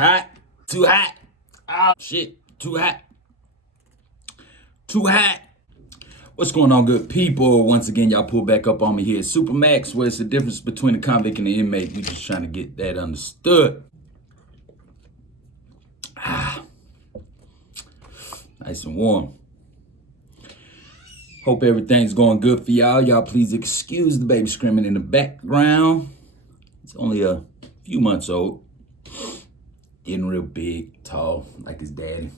hot, too hot. Oh shit, too hot. Too hot. What's going on, good people? Once again, y'all pull back up on me here at SUPERMAXX. What's the difference between a convict and an inmate? We just trying to get that understood. Nice and warm. Hope everything's going good for y'all. Y'all please excuse the baby screaming in the background. It's only a few months old. Getting real big, tall, like his daddy.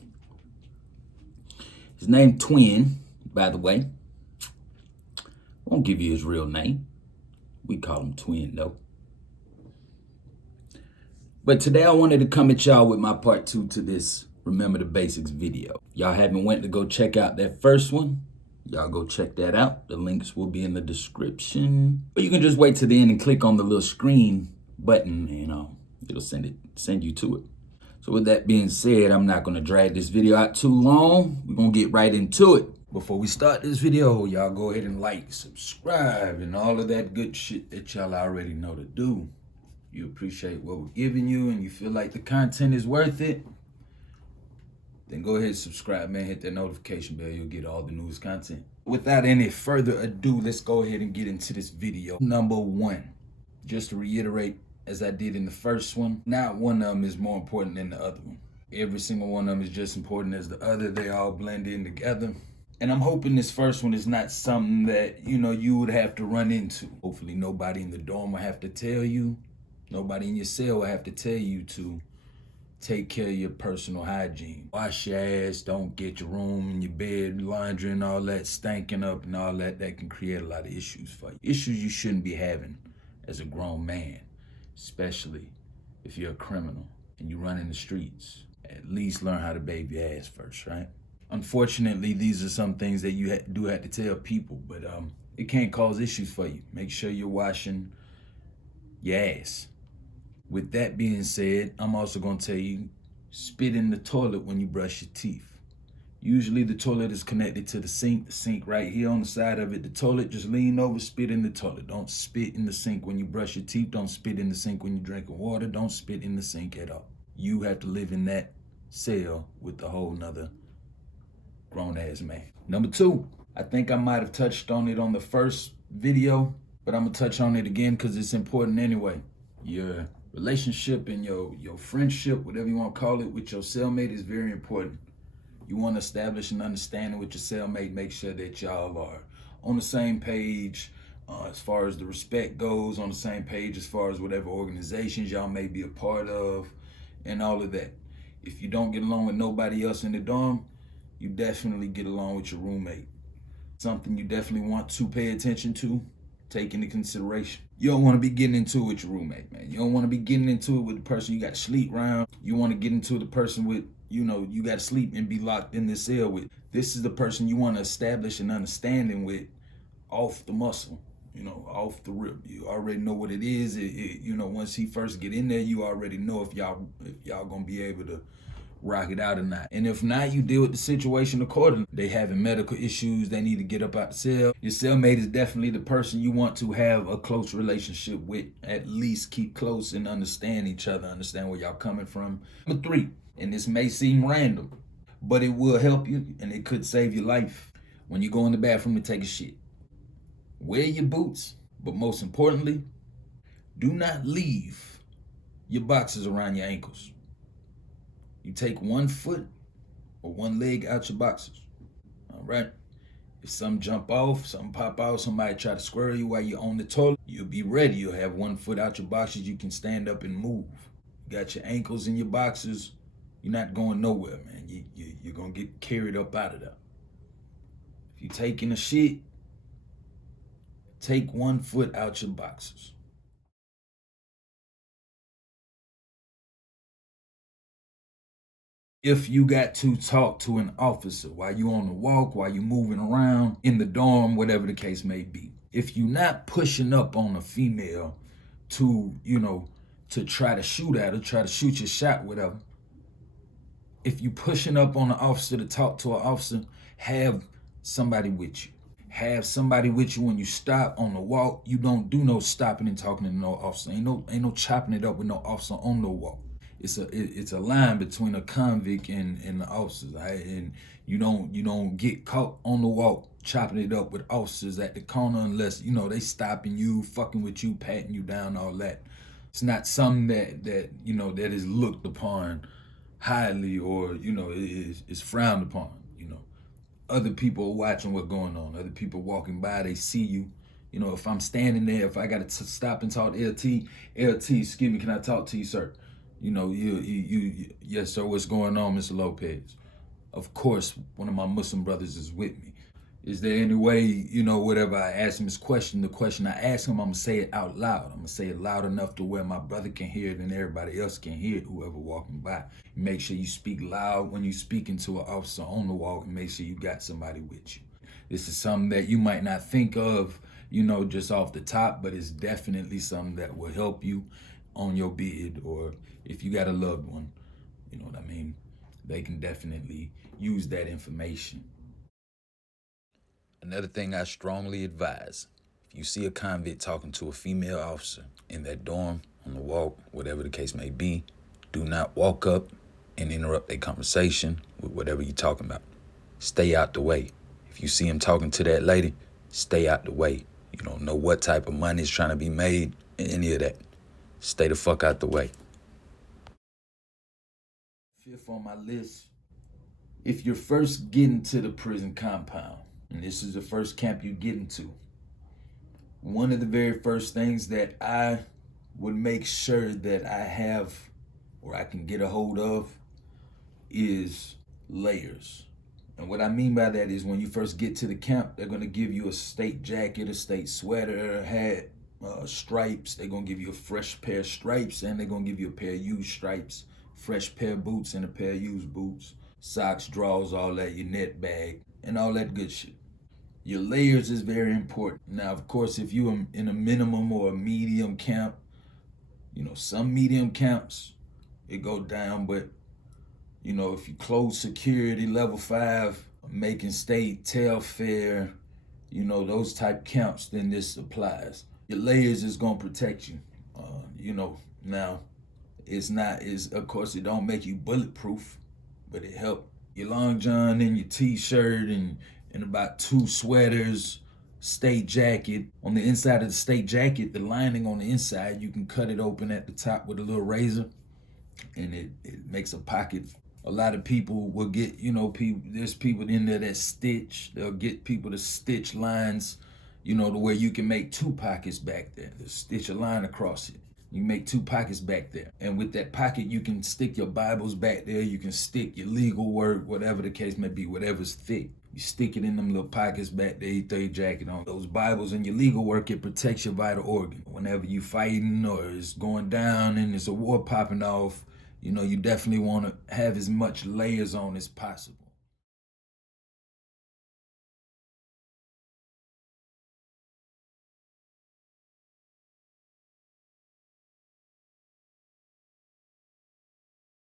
His name Twin, by the way. Won't give you his real name. We call him Twin, though. But today I wanted to come at y'all with my part 2 to this Remember the Basics video. Y'all haven't went to go check out that first one. Y'all go check that out. The links will be in the description. Or you can just wait to the end and click on the little screen button, it'll send you to it. So with that being said, I'm not gonna drag this video out too long. We're gonna get right into it. Before we start this video, y'all go ahead and like, subscribe, and all of that good shit that y'all already know to do. You appreciate what we're giving you and you feel like the content is worth it, then go ahead and subscribe, man. Hit that notification bell. You'll get all the newest content. Without any further ado, let's go ahead and get into this video. Number 1, just to reiterate, as I did in the first one, not one of them is more important than the other one. Every single one of them is just important as the other. They all blend in together. And I'm hoping this first one is not something that, you would have to run into. Hopefully nobody in the dorm will have to tell you. Nobody in your cell will have to tell you to take care of your personal hygiene. Wash your ass, don't get your room and your bed, laundry and all that stinking up and all that. That can create a lot of issues for you. Issues you shouldn't be having as a grown man, especially if you're a criminal and you run in the streets. At least learn how to bathe your ass first, right? Unfortunately, these are some things that you do have to tell people, but it can't cause issues for you. Make sure you're washing your ass. With that being said, I'm also gonna tell you, spit in the toilet when you brush your teeth. Usually the toilet is connected to the sink right here on the side of it. The toilet, just lean over, spit in the toilet. Don't spit in the sink when you brush your teeth. Don't spit in the sink when you drink water. Don't spit in the sink at all. You have to live in that cell with a whole nother grown-ass man. Number 2, I think I might have touched on it on the first video, but I'm gonna touch on it again because it's important anyway. Your relationship and your friendship, whatever you want to call it, with your cellmate is very important. You want to establish an understanding with your cellmate. Make sure that y'all are on the same page as far as the respect goes, on the same page as far as whatever organizations y'all may be a part of and all of that. If you don't get along with nobody else in the dorm, you definitely get along with your roommate. Something you definitely want to pay attention to, take into consideration. You don't want to be getting into it with your roommate, man. You don't want to be getting into it with the person you got to sleep around. You want to get into the person with, you got to sleep and be locked in this cell with. This is the person you want to establish an understanding with off the muscle, off the rip. You already know what it is. Once he first get in there, you already know if y'all gonna be able to rock it out or not. And if not, you deal with the situation accordingly. They having medical issues, they need to get up out the cell. Your cellmate is definitely the person you want to have a close relationship with. At least keep close and understand each other, understand where y'all coming from. Number 3, and this may seem random, but it will help you and it could save your life. When you go in the bathroom to take a shit, wear your boots, but most importantly, do not leave your boxers around your ankles. You take one foot or one leg out your boxers, all right? If something jump off, something pop out, somebody try to squirrel you while you're on the toilet, you'll be ready. You'll have one foot out your boxers. You can stand up and move. You got your ankles in your boxers. You're not going nowhere, man. You're going to get carried up out of there. If you're taking a shit, take one foot out your boxers. If you got to talk to an officer while you on the walk, while you moving around in the dorm, whatever the case may be, if you're not pushing up on a female to, to try to shoot at her, try to shoot your shot, whatever, if you pushing up on an officer to talk to an officer, have somebody with you. Have somebody with you when you stop on the walk. You don't do no stopping and talking to no officer. Ain't no chopping it up with no officer on no walk. it's a line between a convict and the officers, right? And you don't get caught on the walk chopping it up with officers at the corner unless they stopping you, fucking with you, patting you down, all that. It's not something that is looked upon highly, or is frowned upon. Other people are watching what's going on. Other people walking by, they see you. If I'm standing there, if I got to stop and talk to LT, excuse me, can I talk to you, sir? Yes, sir. What's going on, Mr. Lopez? Of course, one of my Muslim brothers is with me. Is there any way, whatever I ask him his question, the question I ask him, I'm gonna say it out loud. I'm gonna say it loud enough to where my brother can hear it and everybody else can hear it, whoever walking by. Make sure you speak loud when you speaking to an officer on the walk, and make sure you got somebody with you. This is something that you might not think of, just off the top, but it's definitely something that will help you on your bid, or if you got a loved one, you know what I mean? They can definitely use that information. Another thing I strongly advise, if you see a convict talking to a female officer in that dorm, on the walk, whatever the case may be, do not walk up and interrupt their conversation with whatever you're talking about. Stay out the way. If you see him talking to that lady, stay out the way. You don't know what type of money is trying to be made, any of that. Stay the fuck out the way. Fifth on my list, if you're first getting to the prison compound, and this is the first camp you get into, one of the very first things that I would make sure that I have, or I can get a hold of, is layers. And what I mean by that is when you first get to the camp, they're gonna give you a state jacket, a state sweater, a hat, stripes. They're gonna give you a fresh pair of stripes, and they're gonna give you a pair of used stripes, fresh pair of boots and a pair of used boots, socks, drawers, all that, your net bag, and all that good shit. Your layers is very important. Now, of course, if you are in a minimum or a medium camp, some medium camps, it go down, but if you close security, level 5, Macon State, Telfair, those type camps, then this applies. Your layers is gonna protect you. Now, of course, it don't make you bulletproof, but it help. Your long john and your t-shirt and about 2 sweaters, state jacket. On the inside of the state jacket, the lining on the inside, you can cut it open at the top with a little razor, and it makes a pocket. A lot of people will get, there's people in there that stitch. They'll get people to stitch lines, to where you can make 2 pockets back there. They'll stitch a line across it. You make 2 pockets back there. And with that pocket, you can stick your Bibles back there. You can stick your legal work, whatever the case may be, whatever's thick. You stick it in them little pockets back there, you throw your jacket on. Those Bibles and your legal work, it protects your vital organ. Whenever you fighting or it's going down and there's a war popping off, you definitely want to have as much layers on as possible.